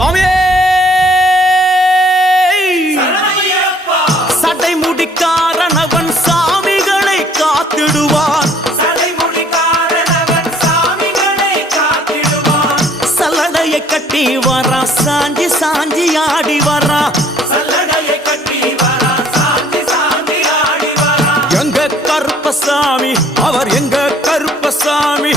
சுவாமியே சடை முடிக்காரனவன் சாமிகளை காத்திடுவான். சல்லடையை கட்டி வரா சாஞ்சி சாஞ்சி ஆடி வரா. எங்க கருப்பசாமி அவர் எங்க கருப்பசாமி